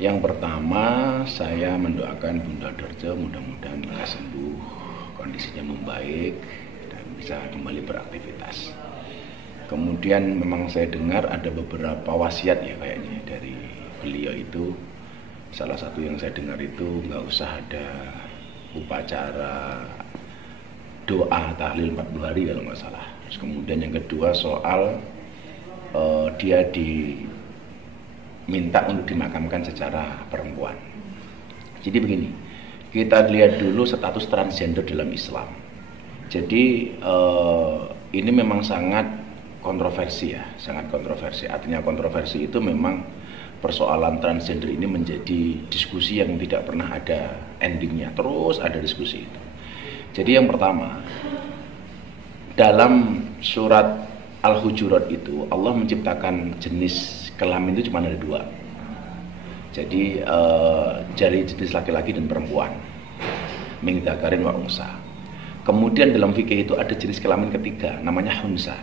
Yang pertama, saya mendoakan Bunda Dorce mudah-mudahan lekas sembuh, kondisinya membaik dan bisa kembali beraktivitas. Kemudian memang saya dengar ada beberapa wasiat ya kayaknya dari beliau itu. Salah satu yang saya dengar itu nggak usah ada upacara doa tahlil 40 hari kalau nggak salah. Terus kemudian yang kedua soal dia diminta untuk dimakamkan secara perempuan. Jadi begini, kita lihat dulu status transgender dalam Islam. Jadi ini memang sangat kontroversi ya, sangat kontroversi. Artinya kontroversi itu memang persoalan transgender ini menjadi diskusi yang tidak pernah ada endingnya, terus ada diskusi itu. Jadi yang pertama, dalam surat Al-Hujurat itu Allah menciptakan jenis kelamin itu cuma ada dua. Jadi dari jenis laki-laki dan perempuan, min dzakarin wa unsa. Kemudian dalam fikih itu ada jenis kelamin ketiga, namanya khunsa.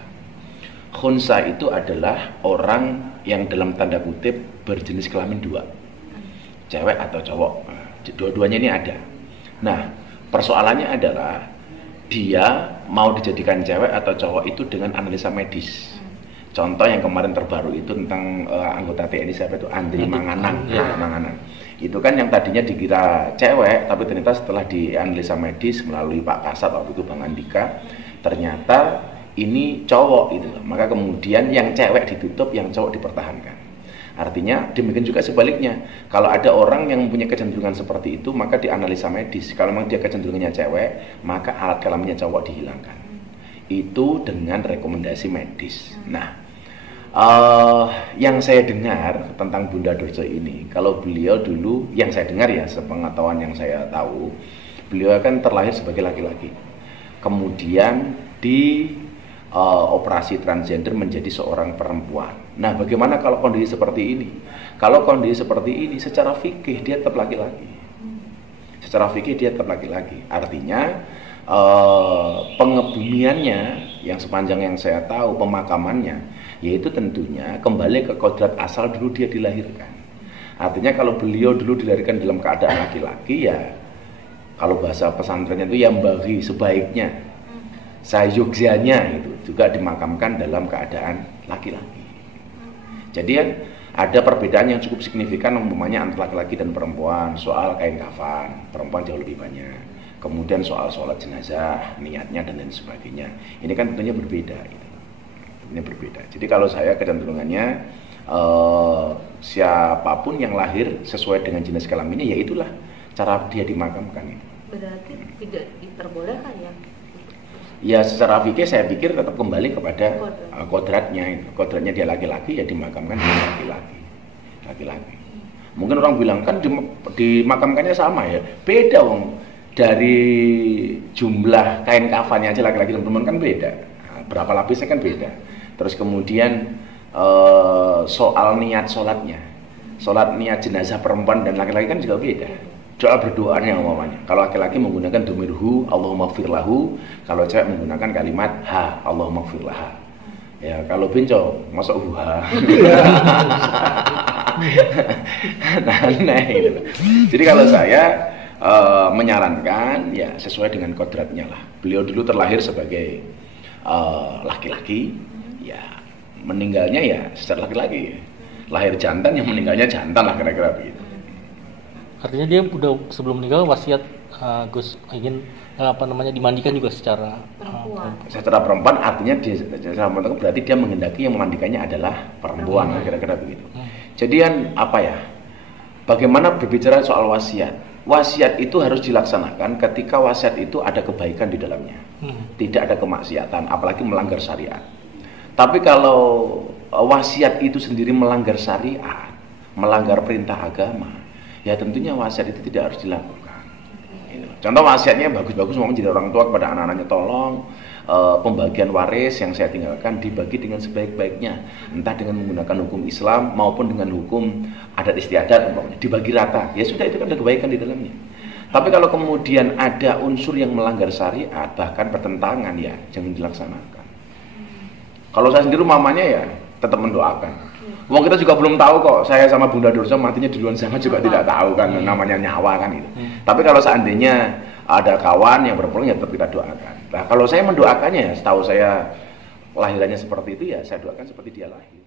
Khunsa itu adalah orang yang dalam tanda kutip berjenis kelamin dua, cewek atau cowok. Dua-duanya ini ada. Nah, persoalannya adalah dia mau dijadikan cewek atau cowok itu dengan analisa medis. Contoh yang kemarin terbaru itu tentang anggota TNI siapa itu, Andri Manganang. Manganang. Itu kan yang tadinya dikira cewek, tapi ternyata setelah dianalisa medis melalui Pak Kasat waktu itu Bang Andika, ternyata ini cowok itu. Maka kemudian yang cewek ditutup, yang cowok dipertahankan. Artinya demikian juga sebaliknya. Kalau ada orang yang mempunyai kecenderungan seperti itu, maka dianalisa medis. Kalau memang dia kecenderungannya cewek, maka alat kelaminnya cowok dihilangkan. Itu dengan rekomendasi medis. Nah, yang saya dengar tentang Bunda Dorce ini, kalau beliau dulu, yang saya dengar ya, sepengetahuan yang saya tahu, beliau kan terlahir sebagai laki-laki. Kemudian operasi transgender menjadi seorang perempuan. Nah, bagaimana kalau kondisi seperti ini? Kalau kondisi seperti ini, secara fikih dia tetap laki-laki. Secara fikih dia tetap laki-laki. Artinya pengebumiannya yang sepanjang yang saya tahu, pemakamannya, yaitu tentunya kembali ke kodrat asal dulu dia dilahirkan. Artinya kalau beliau dulu dilahirkan dalam keadaan laki-laki, ya kalau bahasa pesantrennya itu yang bagi sebaiknya, sayuksianya itu juga dimakamkan dalam keadaan laki-laki. Jadi kan ada perbedaan yang cukup signifikan umpamanya antara laki-laki dan perempuan soal kain kafan, perempuan jauh lebih banyak. Kemudian soal sholat jenazah, niatnya dan lain sebagainya. Ini kan tentunya berbeda. Gitu. Ini berbeda. Jadi kalau saya kecenderungannya siapapun yang lahir sesuai dengan jenis kelaminnya, ya itulah cara dia dimakamkan. Itu. Berarti tidak diperbolehkan ya? Ya secara fikih saya pikir tetap kembali kepada kodratnya. Kodratnya dia laki-laki, ya dimakamkan dia laki-laki. Mungkin orang bilang kan dimakamkannya sama ya, beda wong. Dari jumlah kain kafannya aja laki-laki dan perempuan kan beda. Nah, berapa lapisnya kan beda. Terus kemudian soal niat sholatnya, sholat niat jenazah perempuan dan laki-laki kan juga beda. Doa berdoanya umpamanya. Kalau laki-laki menggunakan domirhu, Allahumma gfirlahu. Kalau cewek menggunakan kalimat ha, Allahumma gfirlaha. Ya kalau benco, masuk huha. Nah, gitu. Jadi kalau saya menyarankan ya sesuai dengan kodratnya lah. Beliau dulu terlahir sebagai laki-laki, ya meninggalnya ya secara laki-laki. Lahir jantan, yang meninggalnya jantan lah kira-kira begitu. Artinya dia udah sebelum meninggal wasiat Gus ingin dimandikan juga secara perempuan. Secara perempuan artinya dia secara perempuan berarti dia menghendaki yang memandikannya adalah perempuan kira-kira begitu. Jadi kan apa ya? Bagaimana berbicara soal wasiat? Wasiat itu harus dilaksanakan ketika wasiat itu ada kebaikan di dalamnya. Tidak ada kemaksiatan, apalagi melanggar syariat. Tapi kalau wasiat itu sendiri melanggar syariat, melanggar perintah agama, ya tentunya wasiat itu tidak harus dilakukan. Contoh wasiatnya bagus-bagus, mau menjadi orang tua kepada anak-anaknya, tolong pembagian waris yang saya tinggalkan dibagi dengan sebaik-baiknya, entah dengan menggunakan hukum Islam maupun dengan hukum adat istiadat, dibagi rata. Ya sudah, itu kan ada kebaikan di dalamnya. Tapi kalau kemudian ada unsur yang melanggar syariat, bahkan bertentangan, ya jangan dilaksanakan. Kalau saya sendiri mamanya ya tetap mendoakan. Wong kita juga belum tahu kok, saya sama Bunda Durso matinya di luar sana juga tidak tahu kan, namanya nyawa kan itu. Tapi kalau seandainya ada kawan yang berpeluang ya tetap kita doakan. Nah kalau saya mendoakannya ya, setahu saya lahirannya seperti itu ya saya doakan seperti dia lahir.